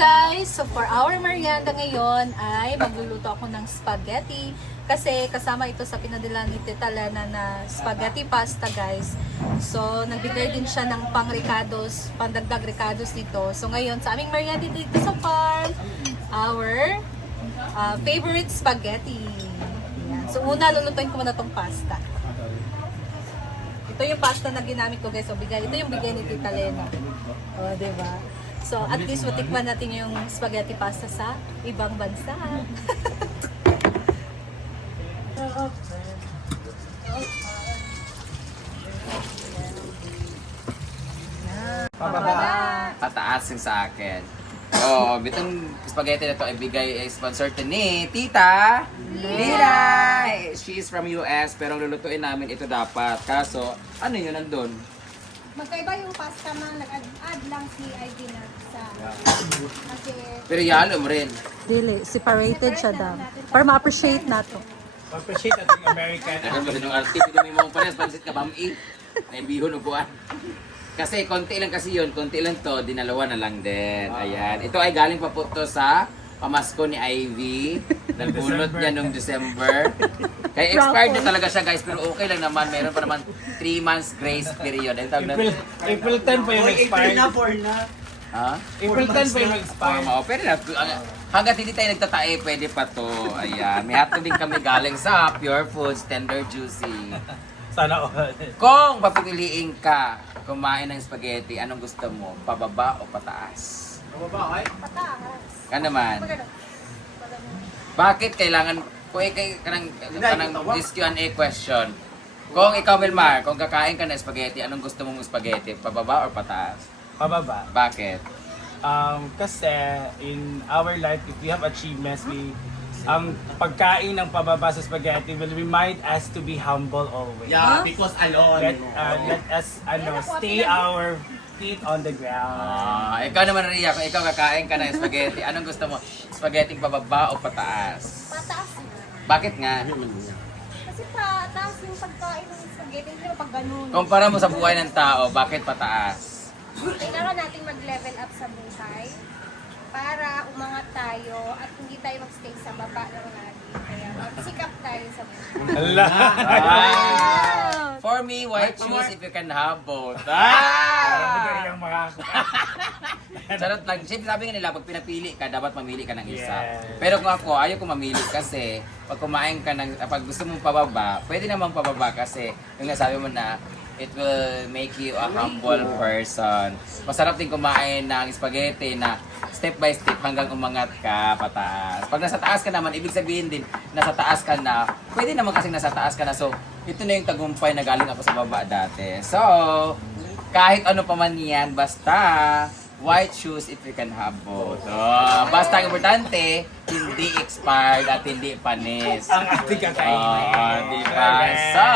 guys! So for our merienda ngayon ay magluluto ako ng spaghetti kasi kasama ito sa pinadala ni Tita Lena na spaghetti pasta guys. So nagbigay din siya ng pang-ricados, pandagdag ricados nito. So ngayon sa aming merienda dito sa farm, our favorite spaghetti. Ayan. So una lulutuin ko muna tong pasta. Ito yung pasta na ginamit ko guys. So ito yung bigay ni Tita Lena. O, diba? So, at least matikman natin yung spaghetti pasta sa ibang bansa. Pababa. Pataas yung sa akin. Oh, bitong spaghetti na to ay bigay sponsor to ni Tita Lina. She's from US pero lulutuin namin ito dapat. Kaso, ano yun nandun? Magkaiba yung pasta man, nag-add lang si ID na sa... Kasi... Pero yalo mo rin. Dili, separated siya daw. Para ma-appreciate nato. Appreciate natin American. Ano ba yung artist? Ito may mga pares, pansit ka bami. Naibihon upuan. Kasi konti lang kasi yun, konti lang to, dinalawa na lang din. Ayan. Ito ay galing pa po to sa pamasko ni Ivy. Nagbulot niya nung December. Kaya expired na talaga siya guys, pero okay lang naman. Meron pa naman 3 months grace period. April 10 pa yung expired. Ha? April 10 pa yung expired. Pero hanggat hindi tayo nagtatae, pwede pa to. Ayan. May hotdog din kami galing sa Pure Foods, Tender Juicy. Sana all. Kung papipiliin ka kumain ng spaghetti, anong gusto mo? Pababa o pataas? Pataas. Ka naman. Bakit kailangan, kung kanang this Q&A question, kung ikaw Wilmar, kung kakain ka ng spaghetti, anong gusto mong spaghetti? Pababa or pataas? Pababa. Bakit? Kasi in our life, if we have achievements, ang pagkain ng pababa sa spaghetti will remind us to be humble always. Yeah, because alone. Let us stay our feet on the ground. Ikaw naman Ria, kung ikaw kakain ka ng spaghetti, anong gusto mo? Spaghetti pababa o pataas? Pataas. Bakit nga? Kasi pataas yung pagkain ng spaghetti, hindi pag ganun. Kumpara mo sa buhay ng tao, bakit pataas? Kailangan nating mag-level up sa buhay para umangat tayo at hindi tayo magstay sa baba ng lagi. Kaya magsikap tayo sa buhay. For me, white shoes if you can have both. Parang yung mga... Charot lang. Siyempre sabi nga nila, pag pinapili ka, dapat mamili ka ng isa. Yes. Pero kung ako, ayaw ko mamili kasi pag kumain ka ng, pag gusto mong pababa, pwede namang pababa kasi yung nasabi mo na, it will make you a humble person. Masarap din kumain ng spaghetti na step by step hanggang umangat ka pataas. Pag nasa taas ka naman, ibig sabihin din, nasa taas ka na, pwede naman kasing nasa taas ka na. So, ito na yung tagumpay na galing ako sa baba dati. So, kahit ano pa man yan, basta white shoes if you can have both. Basta ang importante, hindi expired at hindi panis. Ang ating kakainin. Diba? So,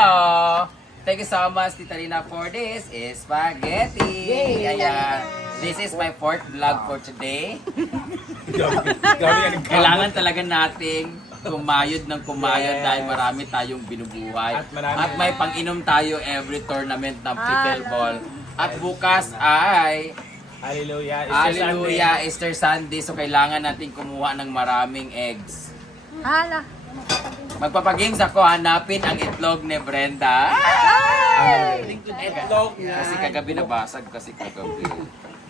thank you so much, Tita Lina, for this spaghetti. Ayan. This is my 4th vlog for today. Kailangan talaga nating kumayod ng kumayod dahil marami tayong binubuhay. At may pang-inom tayo every tournament ng pickleball. At bukas ay Hallelujah. Easter Sunday. So kailangan natin kumuha ng maraming eggs. Hala. Magpapagames ako, hanapin ang itlog ni Brenda. Itlog na. Kasi kagabi nabasag kasi kagabi.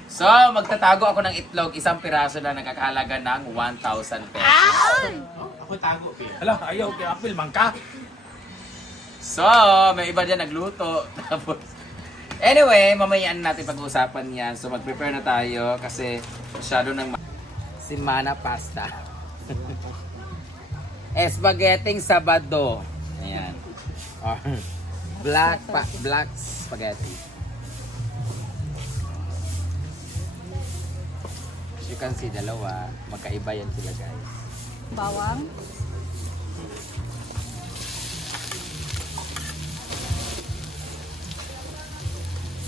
So, magtatago ako ng itlog, isang piraso na nakakahalaga ng 1,000 pesos. Ako tago, Hala, ayaw, kaya apil man ka. So, may iba dyan nagluto. Tapos, anyway, mamayaan natin pag-uusapan yan. So, mag-prepare na tayo kasi masyado ng Simana pasta. Spaghetti Sabado. Ayan. Or black spaghetti. As you can see, dalawa. Magkaiba yan sila, guys. Bawang.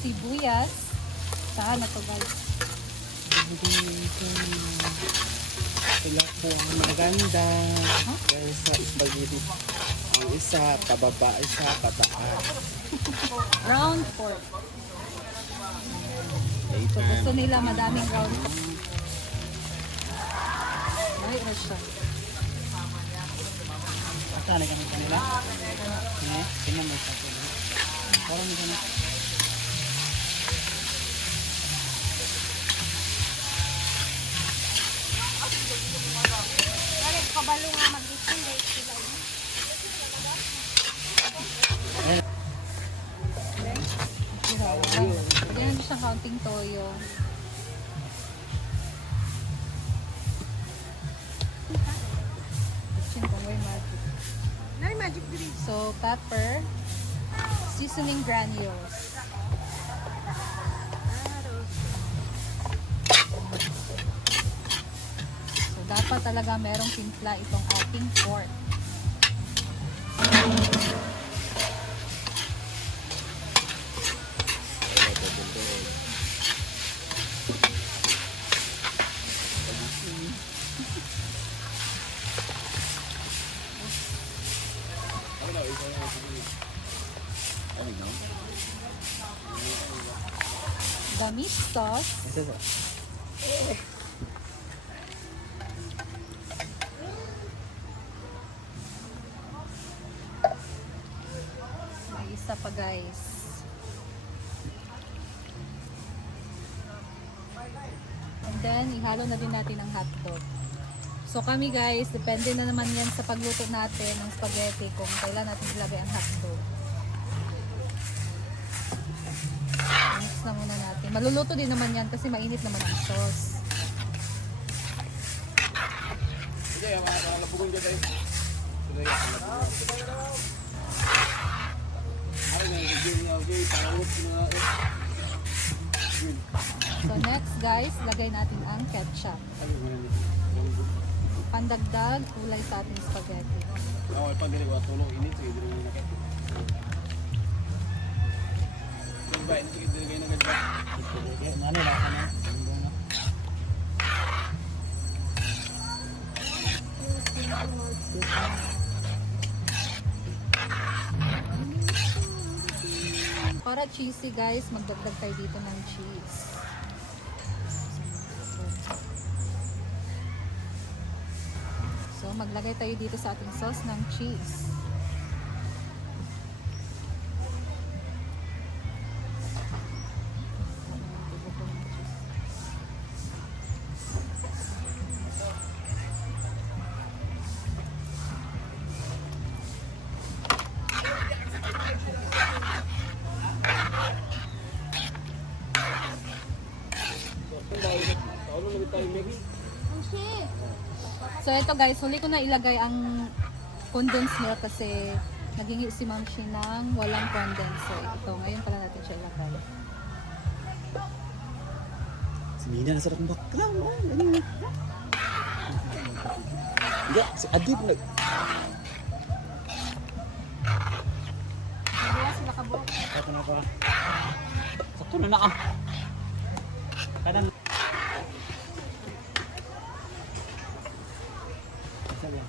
Sibuyas. Saan na to guys? Sila po ang maganda. Dahil sa spaghetti. Ang isa, pababa, isa, pataas. Round pork. So gusto nila madaming round. Ay, o siya. Ata na kami kanila. Eh, tingnan mo sa akin. Parang may ganun. Kaya kabalo nga mag-isip sila. Lagyan natin siyang kaunting toyo. Nari magic drink. So, pepper, seasoning granules. So, dapat talaga merong timpla itong ating pork. The meat sauce. Ito ba? May isa pa guys. And then, ihalo na din natin ang hotdog. So kami guys, depende na naman yan sa pagluto natin ng spaghetti kung kailan natin ilagay ang hotdog. Mix na muna natin. Maluluto din naman yan kasi mainit naman ang sauce. So next guys, lagay natin ang ketchup. Pandagdag kulay sa ating spaghetti. Ano lang ano? Para cheesy guys, magdagdag tayo dito ng cheese. So maglagay tayo dito sa ating sauce ng cheese. So ito guys, huli ko na ilagay ang condensed milk kasi naghingi si Ma'am Shi ng walang condense. So ito, ngayon pala natin siya ilagay. Si Mina nasa rakong bakla. Hindi, si Adib nag... Kaya sila kabok. Sakto na pa. Sakto na na ah. Kanan. Sabi.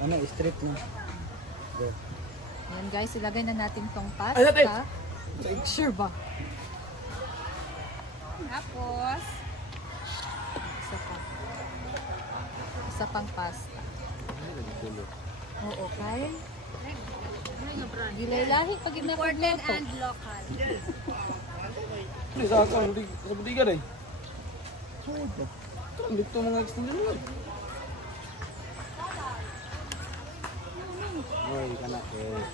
Ano, strip na. Go. Ayan guys, ilagay na natin tong pasta. Sure ba? Tapos, Isa pa. Isa pang pasta. Oo, okay. Gilay-lahi pag important ginapagluto. and local. Sa budigan eh. Dito mga extended mo. Ay, kanak eh.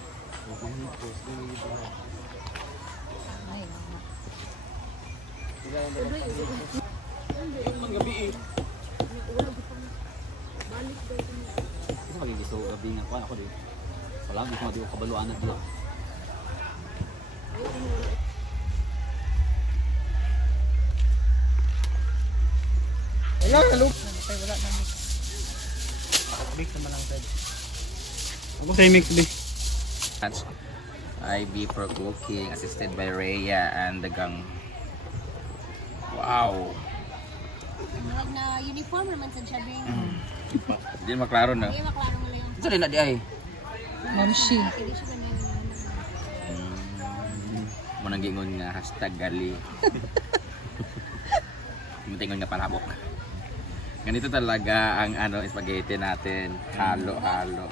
Mahipos. Ay, mama. Ang gabi eh. Kasi magigisto gabi nga ako din. Wala, hindi ko matiwag kabaluan na dito. Wala, halo. Ay, wala na mix. Big naman lang tayo. Ako sa mix di. IB for cooking, assisted by Rhea and Dagang. Wow! Huwag na uniform naman sa Chabing. Hindi maklaro na. Hindi maklaro mo lang. Ito rin na di ay. Ma'am Shi. Hindi siya ganyan. Munang gingon nga hashtag gali. Mutingon nga palabok. Ganito talaga ang spaghetti natin. Halo-halo.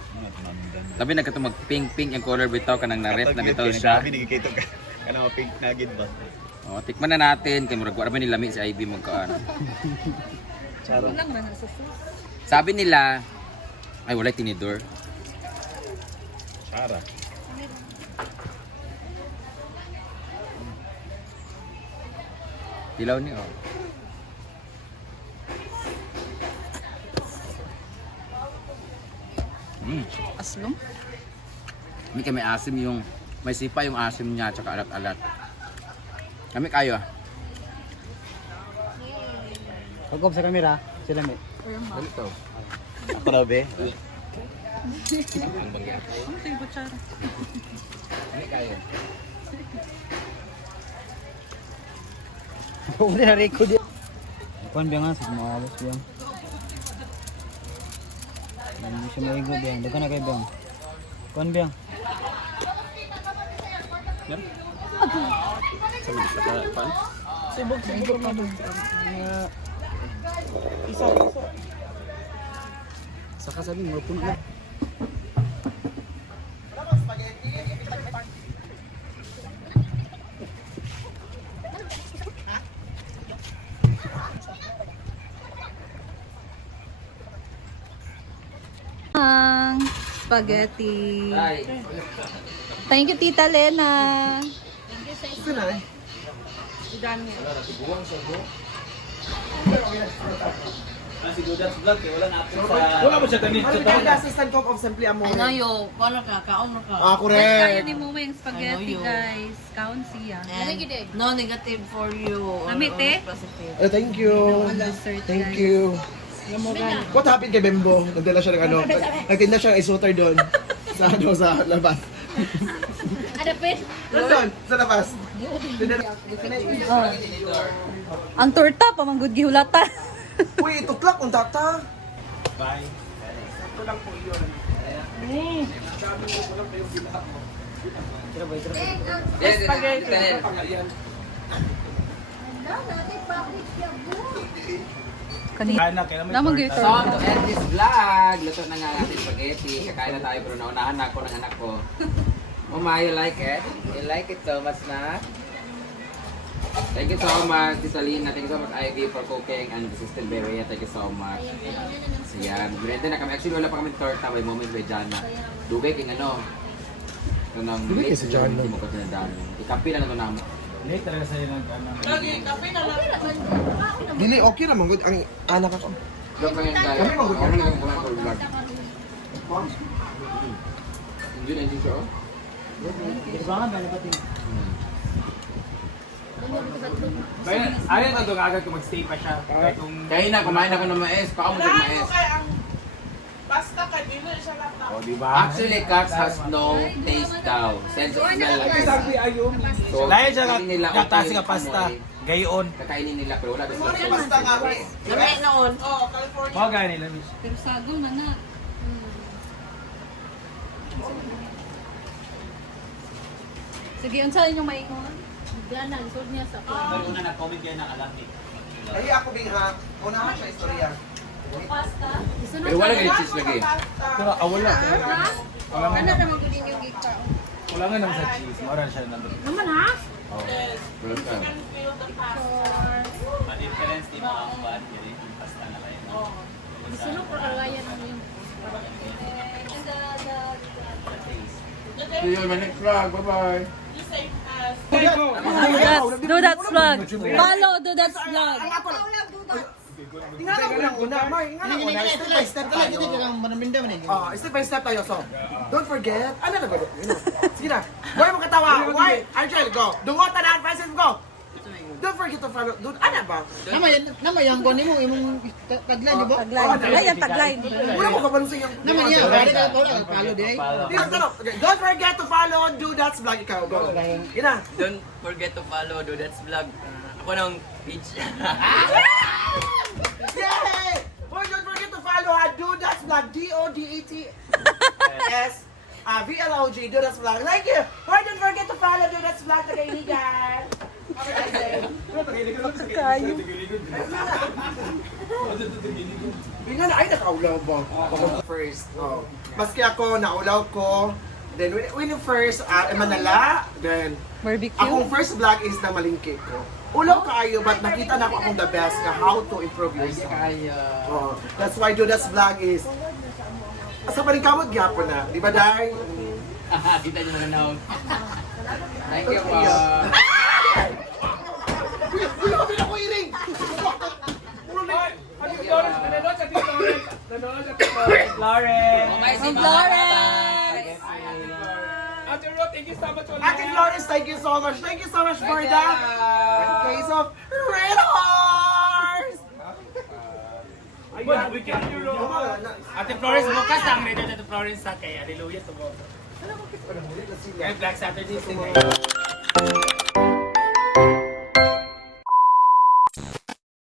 Sabi nagkato mag pink-pink yung color bitaw kanang na-rep na bitaw siya. Binigay ka kanang pink nugget ba? Oh, tikman na natin kay murag wala ba nila si Ivy magkaano. Walang man sa sauce. Sabi nila ay wala tinidor. Sara. Dilaw ni oh. Aslong. Hindi kami asim yung may sipa yung asim niya tsaka alat-alat. Kami kayo ah. Huwag sa camera. Sila may. Ganito. Ako na be. Kami kayo. Huwag na record yan. Kuhan biya nga, sa mga alas biya. Hindi siya maigo biya. Doon ka na kayo biya. Kuhan biya. Sibog na doon. Sa kasabing, mga puno na. Ang spaghetti. Thank you, Tita Lena. Wala mo siya ganito. Assistant cook of Simply Amore. Ano yo, paano ka? Kaon mo ka? Ah, Kaya correct. ni Muma yung spaghetti, Ano yun? guys. Kaon siya. And no negative for you. Lamit, eh? Positive. Thank you. Dessert, Thank guys. you. What happened kay Bembo? Nagdala siya ng ano. Nagtinda siya ng isoter doon. Sa labas. Ano pin? Doon, sa labas. Oh. Ang torta, pamanggod gihulatan. Uy, tuklak kung tata. Bye. Kanina. Anak, kailan may Namang torta. gito. So, to end this vlog, luto na nga ang ating spaghetti. Kakain na tayo pero naunahan na ako ng anak ko. Mama, you like it? You like it so much na? Thank you so much, Tita Lina. Thank you so much, Ivy, for cooking. And this is still Berea. Thank you so much. So yan, brenda na kami. Actually, wala pa kami torta by moment by Jana. Dugay king ano. Dugay kay si Jana. Hindi mo ko tinadaan. Ikapi na lang ito namin. Hindi talaga sa'yo Dili, okay naman. Good. Ang anak ako. Vlog lang yan guys. Kami mag-vlog. Ako lang yung kumain for vlog. Enjoy na enjoy siya oh. Ito ba nga ba? Pati. Ayaw na doon agad kung mag-stay pa siya. Kaya kung... Kaya na, kumain ako ng mais. Baka mo ng mais. O, diba? Actually, cats has no taste daw. Sense of smell like this. So, Dahil siya kakainin nila katasi okay ka pasta. amoy. Gayon. Kakainin nila pero wala doon. Lamit noon. Mga gaya nila, Miss. Pero sagol na na. Sige, unsa inyong maingon? Gana, lisod niya sa Una na-comment yan ng alamit. Ay, ako bing ha. Unahan siya istorya. Pero wala ganit cheese lagi. Pero wala. Wala nga Ano naman ko din yung gika? wala nga naman sa cheese. Maran siya nandun. Naman ha? Pero ka. Ma-difference di mga ang bad yan yung pasta na kayo. Gusto nyo por kagayan mo yung See you in my next vlog. Bye-bye. Do that's vlog. Follow Do that's vlog. Ingana ko lang una. May, ingana ko na. Step by step tayo. Step by step tayo. So, don't forget. Ano na ba? Sige na. Why mo katawa? Why? Argel, go. Dungot na Francis, go. Don't forget to follow. Ano ba? Namayang ko nimo imong taglan di ba? Tagline. Tagline. Wala mo kabalusing yung... Namayang kaya ka follow di ay. Don't forget to follow Do That's Vlog. Ikaw, go. Yun na. Don't forget to follow Do That's Vlog. Ako ng page. Yay! Boy, don't forget to follow Do That's Vlog. DODATS. VLOG, Do That's Vlog. Thank you. Boy, don't forget to follow Do That's Vlog. Kaibigan. Kayo. Nga na, ay nakaulaw ba? First, maski ako, naulaw ko. Then, when you first, Manala, then, Barbecue. akong first vlog is na malingki ko. Ulaw kaayo, but nakita na ako akong the best na how to improve yourself. That's why Dudas vlog is, sa paningkamot gyapon na, di ba, Day? Kita niyo na now. Thank you po. Uy, kami na ko iring! Florence! Okay, si From Mama. Florence! Ate Ro, thank you so much. Ate Florence, thank you so much. Thank you so much for that. In case of Red Horse! We can do Ate Florence, bukas ang medyo Ate Florence sa kay Hallelujah to go. Kaya Black Saturday.